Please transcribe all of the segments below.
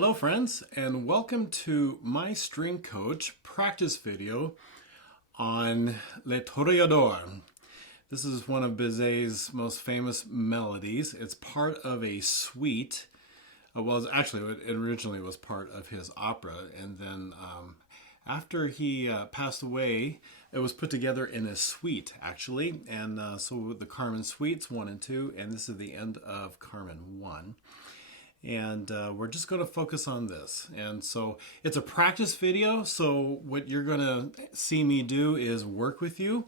Hello friends, and welcome to my string coach practice video on Les Toréadors. This is one of Bizet's most famous melodies. It's part of a suite. Well, actually, it originally was part of his opera, and then after he passed away, it was put together in a suite, actually. And so the Carmen Suites 1 and 2, and this is the end of Carmen 1. And we're just going to focus on this. And so it's a practice video, so what you're going to see me do is work with you.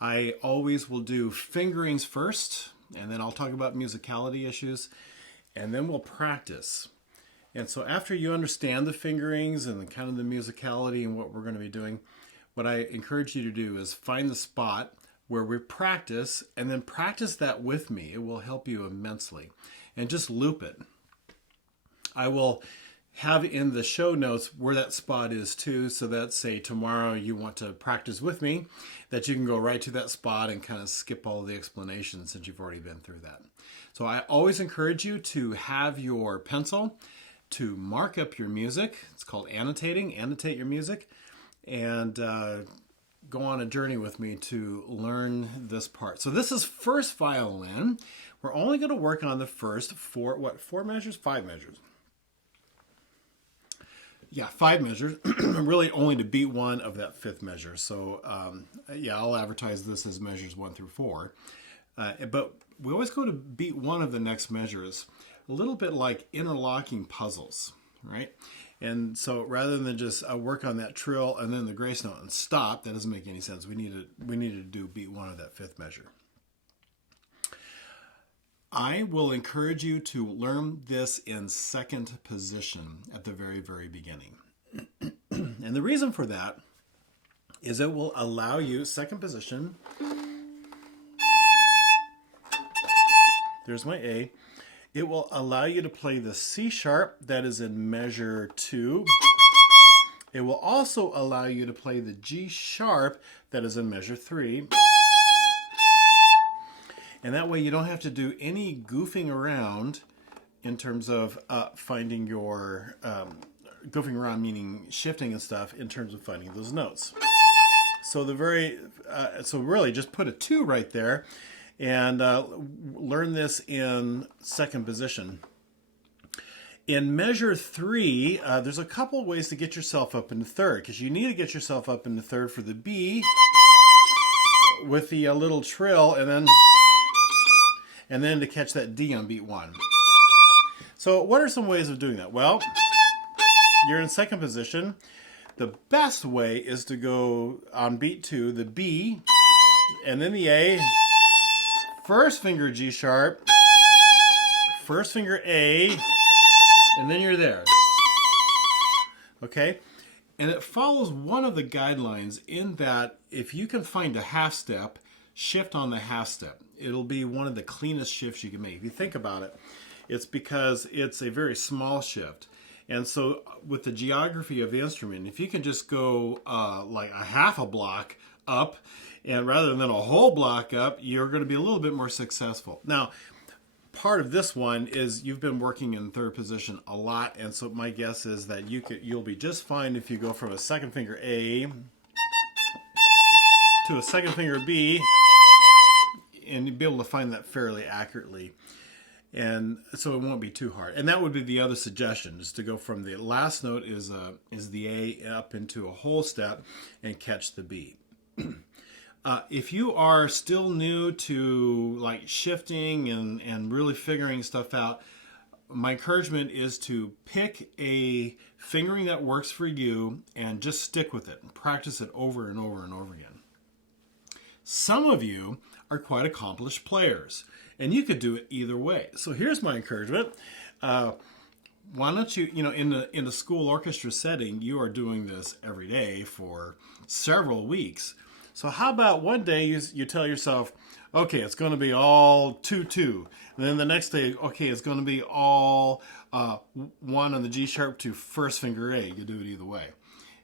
I always will do fingerings first, and then I'll talk about musicality issues, and then we'll practice. And so after you understand the fingerings and kind of the musicality and what we're going to be doing, what I encourage you to do is find the spot where we practice, and then practice that with me. It will help you immensely. And just loop it. I will have in the show notes where that spot is too, so that say tomorrow you want to practice with me, that you can go right to that spot and kind of skip all the explanations since you've already been through that. So I always encourage you to have your pencil to mark up your music. It's called annotating. Annotate your music and go on a journey with me to learn this part. So this is first violin. We're only going to work on the first four measures? 5 measures. Yeah, 5 measures, really only to beat one of that 5th measure. So yeah, I'll advertise this as measures 1 through 4. But we always go to beat one of the next measures, a little bit like interlocking puzzles, right? And so rather than just work on that trill and then the grace note and stop, that doesn't make any sense. We need to do beat one of that 5th measure. I will encourage you to learn this in 2nd position at the very, very beginning. And the reason for that is it will allow you, 2nd position, there's my A, it will allow you to play the C sharp that is in measure 2. It will also allow you to play the G sharp that is in measure 3. And that way you don't have to do any goofing around in terms of finding your, goofing around meaning shifting and stuff in terms of finding those notes. So so really just put a 2 right there and learn this in 2nd position. In measure 3, there's a couple ways to get yourself up into 3rd, because you need to get yourself up into 3rd for the B with the little trill, and then to catch that D on beat 1. So what are some ways of doing that? Well, you're in 2nd position. The best way is to go on beat 2, the B, and then the A, 1st finger G sharp, 1st finger A, and then you're there. Okay? And it follows one of the guidelines in that if you can find a half step, shift on the half step. It'll be one of the cleanest shifts you can make. If you think about it, it's because it's a very small shift. And so with the geography of the instrument, if you can just go like a half a block up, and rather than a whole block up, you're going to be a little bit more successful. Now, part of this one is you've been working in 3rd position a lot, and so my guess is that you'll be just fine if you go from a 2nd finger A to a 2nd finger B, and you'll be able to find that fairly accurately. And so it won't be too hard. And that would be the other suggestion, is to go from the last note is the A up into a whole step and catch the B. If you are still new to like shifting and really figuring stuff out, my encouragement is to pick a fingering that works for you and just stick with it and practice it over and over and over again. Some of you are quite accomplished players, and you could do it either way. So here's my encouragement. Why don't you, in the school orchestra setting, you are doing this every day for several weeks. So how about one day you tell yourself, okay, it's going to be all 2-2. And then the next day, okay, it's going to be all 1 on the G sharp to 1st finger A. You do it either way.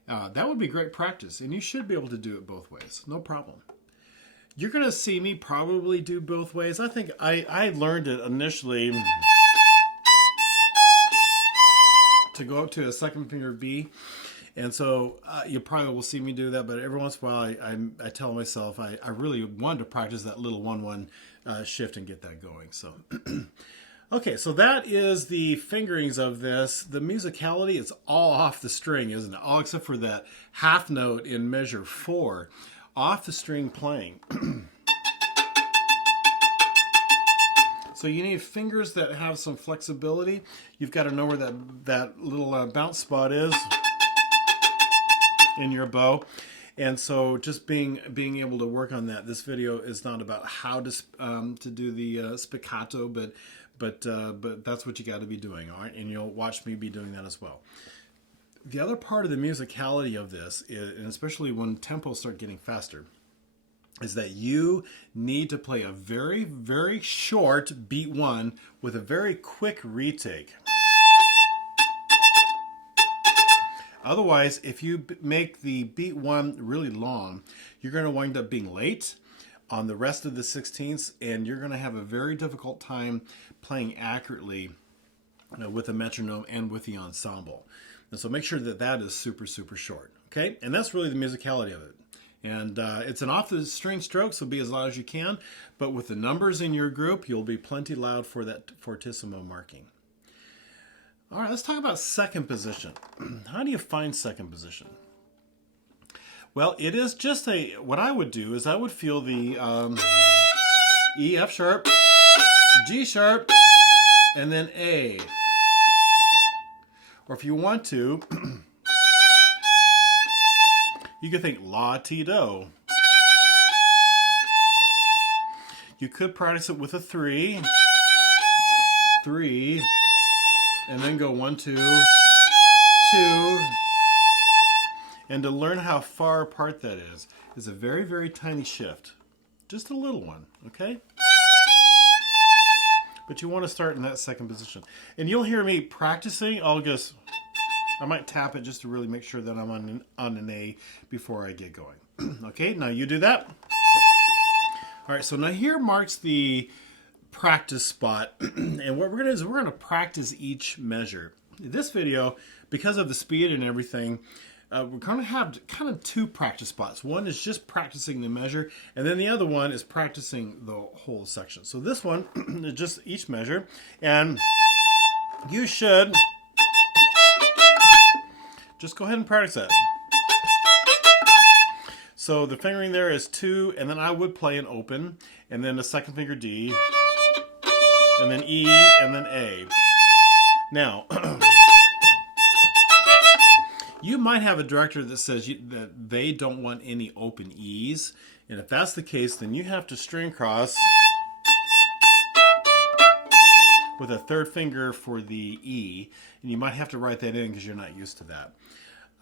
That would be great practice, and you should be able to do it both ways. No problem. You're going to see me probably do both ways. I think I learned it initially to go up to a second finger B. And so you probably will see me do that, but every once in a while I tell myself I really want to practice that little 1-1 shift and get that going. So okay, so that is the fingerings of this. The musicality is all off the string, isn't it? All except for that half note in measure 4, off the string playing. So you need fingers that have some flexibility. You've got to know where that little bounce spot is in your bow. And so just being able to work on that. This video is not about how to do the spiccato, but that's what you got to be doing, all right? And you'll watch me be doing that as well. The other part of the musicality of this, and especially when tempos start getting faster, is that you need to play a very, very short beat 1 with a very quick retake. Otherwise, if you make the beat 1 really long, you're going to wind up being late on the rest of the 16ths, and you're going to have a very difficult time playing accurately with the metronome and with the ensemble. And so make sure that that is super, super short. Okay, and that's really the musicality of it. And it's an off the string stroke, so be as loud as you can. But with the numbers in your group, you'll be plenty loud for that fortissimo marking. All right, let's talk about second position. How do you find second position? Well, it is just what I would do is I would feel the E, F sharp, G sharp, and then A. Or if you want to, you could think la, ti, do. You could practice it with a 3, 3, and then go 1, 2, 2. And to learn how far apart that is a very, very tiny shift. Just a little one, okay? But you want to start in that second position. And you'll hear me practicing. I might tap it just to really make sure that I'm on an A before I get going. Okay, now you do that. All right, so now here marks the practice spot. And what we're going to do is we're going to practice each measure. In this video, because of the speed and everything, we're going to have kind of 2 practice spots. One is just practicing the measure, and then the other one is practicing the whole section. So this one is just each measure, and you should just go ahead and practice that. So the fingering there is 2, and then I would play an open, and then a second finger D, and then E, and then A. Now, you might have a director that says that they don't want any open E's, and if that's the case, then you have to string cross with a third finger for the E, and you might have to write that in because you're not used to that.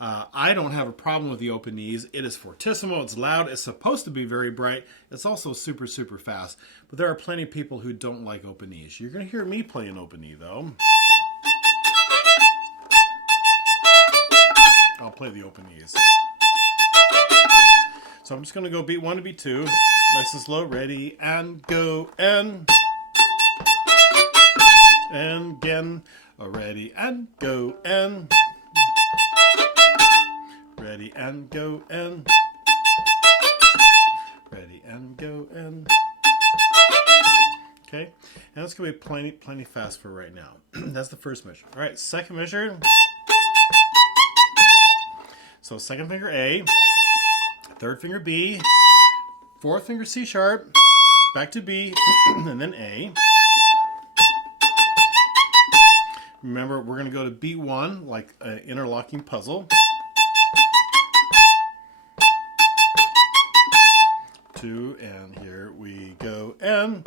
I don't have a problem with the open E's. It is fortissimo, it's loud, it's supposed to be very bright. It's also super, super fast. But there are plenty of people who don't like open E's. You're going to hear me play an open E, though. I'll play the open E's. So I'm just going to go beat 1 to beat 2. Nice and slow. Ready, and go, and again. Ready, and go, and ready, and go, and ready, and go, and okay. And that's going to be plenty fast for right now. That's the first measure. All right, second measure. So second finger A, third finger B, fourth finger C sharp, back to B, and then A. Remember, we're going to go to beat 1 like an interlocking puzzle. 2, and here we go, and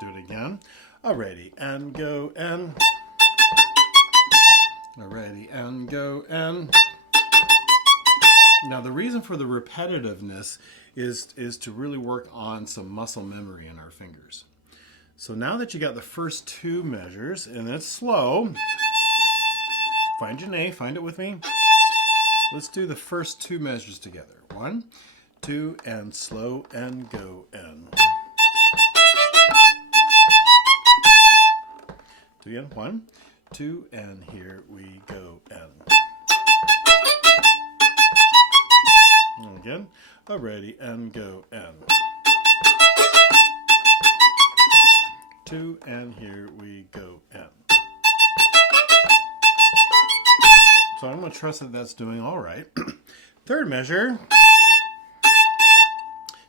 do it again. Ready, and go, and ready, and go, and now the reason for the repetitiveness is to really work on some muscle memory in our fingers. So now that you got the first 2 measures, and it's slow, find your A, find it with me. Let's do the first 2 measures together. 1, 2, and slow, and go, and. Do again. 1, 2, and here we go, and. Again, ready, and go, and. 2, and here we go, and. So I'm going to trust that that's doing all right. Third measure,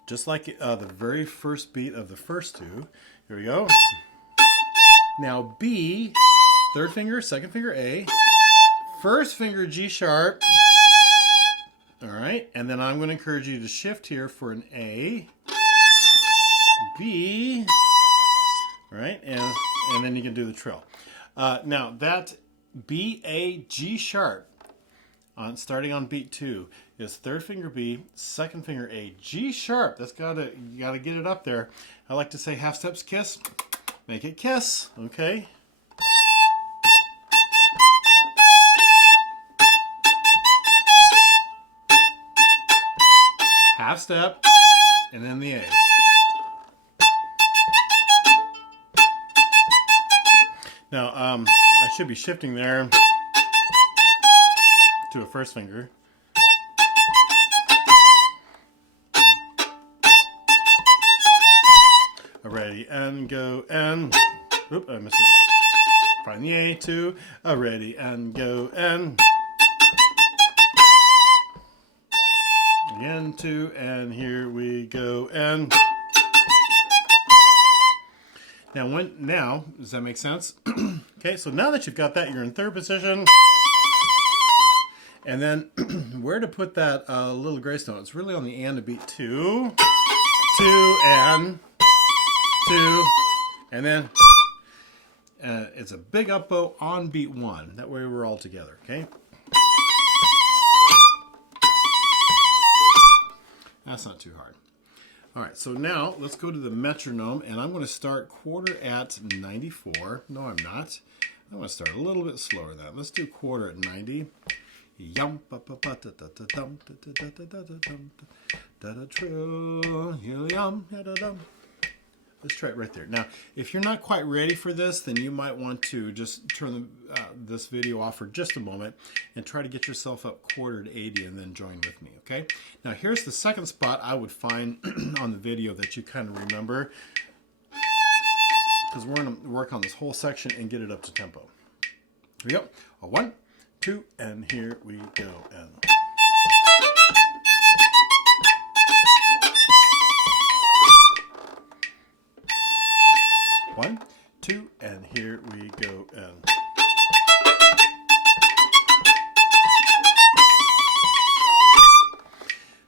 just like the very first beat of the first two. Here we go. Now B, third finger, second finger A, first finger G sharp. All right, and then I'm going to encourage you to shift here for an A, B, all right, and then you can do the trill. Now that B, A, G sharp, starting on beat 2, is third finger B, second finger A, G sharp. You gotta get it up there. I like to say half steps kiss, make it kiss. Okay. Half step, and then the A. Now, I should be shifting there to a first finger. Ready, and go, and. Oop, I missed it. Find the A, 2. Ready, and go, and. Again, 2, and here we go, and. Now, does that make sense? Okay, so now that you've got that, you're in third position. And then where to put that little grace note? It's really on the and of beat 2. 2, and 2, and then it's a big up bow on beat 1. That way we're all together, okay? That's not too hard. All right, so now let's go to the metronome, and I'm going to start quarter at 94. No, I'm not. I'm going to start a little bit slower than that. Let's do quarter at 90. Yum ba ba ba da da da dum da da da da da dum da da trill yum da da dum. Let's try it right there. Now, if you're not quite ready for this, then you might want to just turn this video off for just a moment and try to get yourself up quarter to 80 and then join with me, okay? Now, here's the second spot I would find on the video that you kind of remember, because we're going to work on this whole section and get it up to tempo. Here we go. 1, 2, and here we go, and. 1, 2, and here we go, and.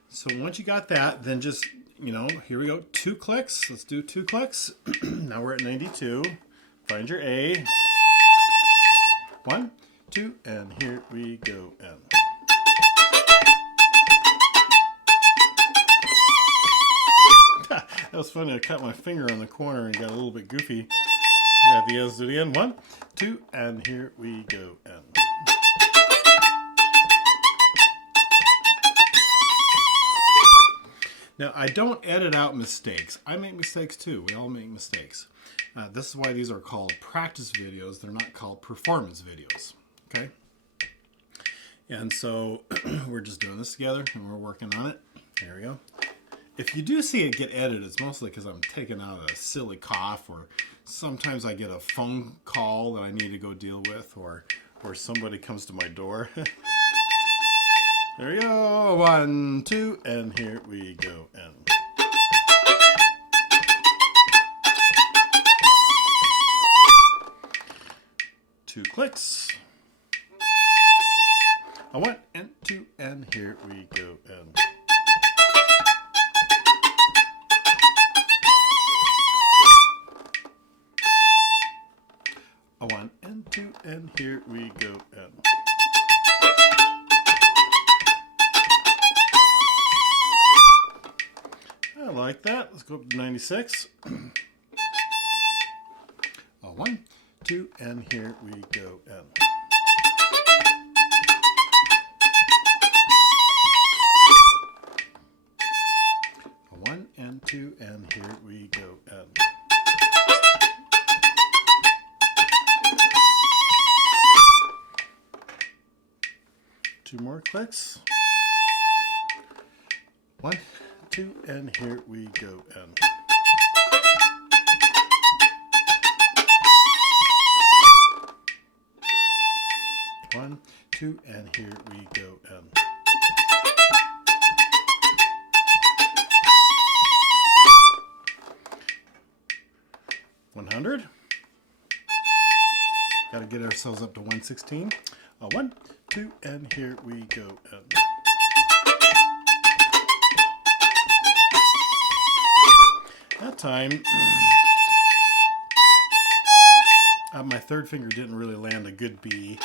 So once you got that, then just, here we go, 2 clicks. Let's do 2 clicks. Now we're at 92. Find your A. 1, 2, and here we go, and. That was funny. I cut my finger on the corner and got a little bit goofy. At the ends to the end. 1, 2, and here we go, and. Now, I don't edit out mistakes. I make mistakes too. We all make mistakes. This is why these are called practice videos. They're not called performance videos. Okay? And so we're just doing this together and we're working on it. There we go. If you do see it get edited, it's mostly because I'm taking out a silly cough, or sometimes I get a phone call that I need to go deal with, or somebody comes to my door. There we go. 1, 2, and here we go, and. Two clicks. 1 and 2, and here we go, and. 1 and 2, and here we go, and. I like that. Let's go up to 96. 1, 2, and here we go, and. 1 and 2, and here we go, and. 2 more clicks. 1, 2, and here we go. And 1, 2, and here we go. And 100. Got to get ourselves up to 116. 1, 2, and here we go. And that time, my 3rd finger didn't really land a good B.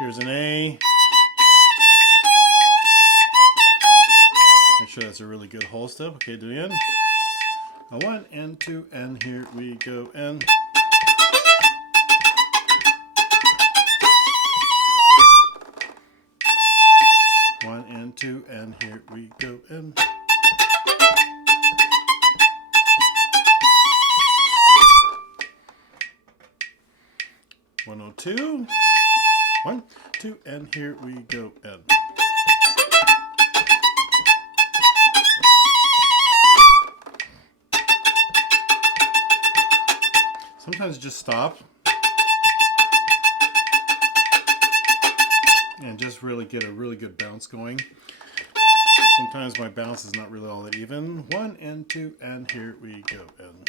Here's an A. Make sure that's a really good whole step. Okay, do the end. 1 and 2, and here we go. And 1 and 2, and here we go. And 102. 1, 2, and here we go. And sometimes just stop and just really get a really good bounce going. Sometimes my bounce is not really all that even. 1 and 2, and here we go. And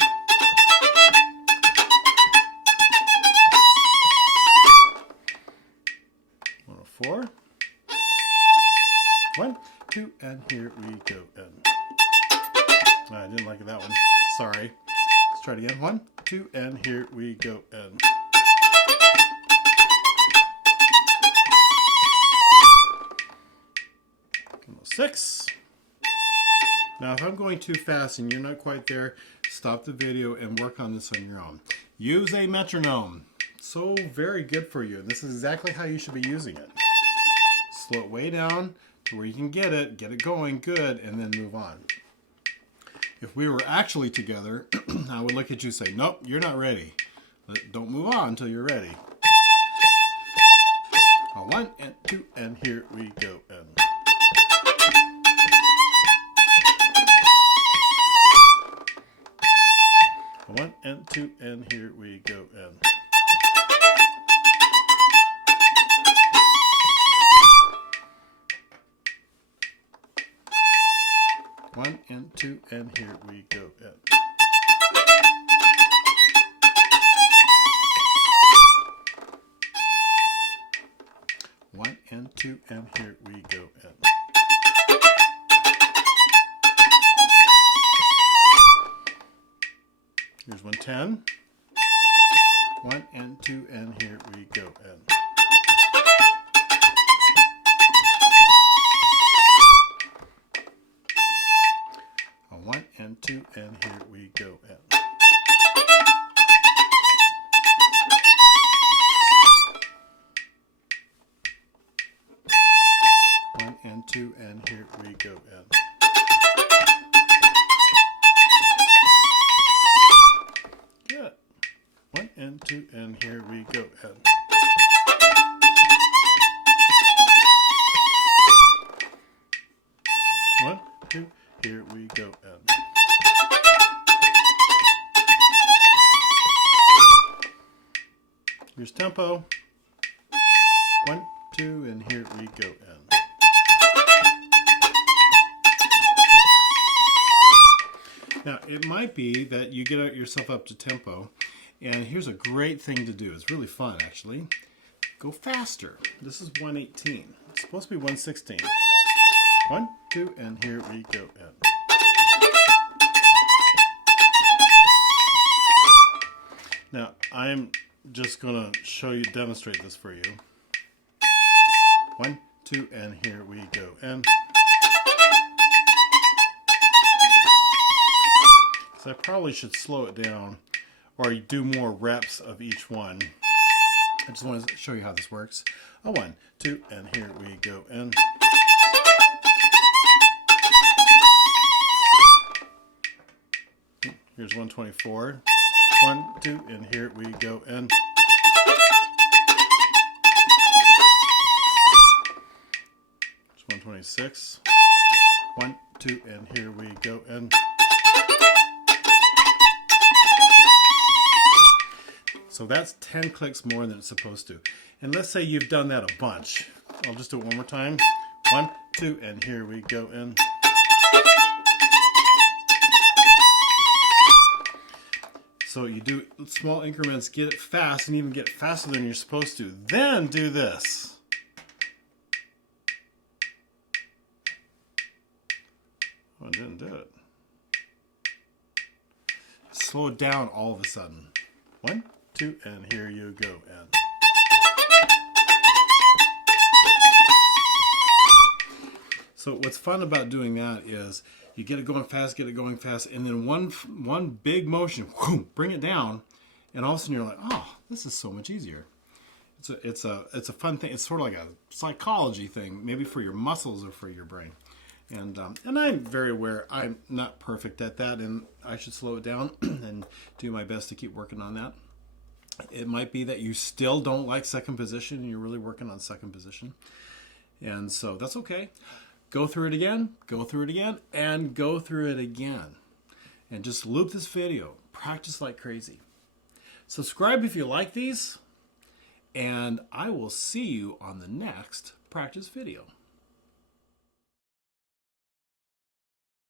104. 1, 2, and here we go. And I didn't like that one. Sorry. Let's try it again. 1, 2, and here we go. And 106. Now, if I'm going too fast and you're not quite there, stop the video and work on this on your own. Use a metronome. So very good for you. And this is exactly how you should be using it. Slow it way down to where you can get it going good, and then move on. If we were actually together, I would look at you and say, nope, you're not ready. Don't move on until you're ready. 1 and 2, and here we go. And 1 and 2, and here we go. And 1 and 2, and here we go. And 1 and 2, and here we go. And here's 110. 1 and 2, and here we go. And 1 and 2, and here we go. And 1 and 2, and here we go. And 1 and 2, and here we go. And one, 2, here we go. And here's tempo. 1, 2, and here we go. And now it might be that you get yourself up to tempo. And here's a great thing to do. It's really fun, actually. Go faster. This is 118. It's supposed to be 116. 1, 2, and here we go. And now, I'm just going to show you, demonstrate this for you. 1, 2, and here we go. And so I probably should slow it down, or you do more reps of each one. I just want to show you how this works. 1, 2, and here we go. And here's 124. 1, 2, and here we go. And 126. 1, 2, and here we go. And so that's 10 clicks more than it's supposed to. And let's say you've done that a bunch. I'll just do it one more time. 1, 2, and here we go. And so you do small increments, get it fast, and even get faster than you're supposed to. Then do this. Oh, I didn't do it. Slow it down all of a sudden. 1, 2, and here you go. And so what's fun about doing that is you get it going fast, and then one big motion, whoom, bring it down, and all of a sudden you're like, oh, this is so much easier. It's a fun thing. It's sort of like a psychology thing, maybe for your muscles or for your brain. And I'm very aware I'm not perfect at that, and I should slow it down and do my best to keep working on that. It might be that you still don't like second position, and you're really working on second position, and so that's okay. Go through it again, go through it again, and go through it again. And just loop this video. Practice like crazy. Subscribe if you like these, and I will see you on the next practice video.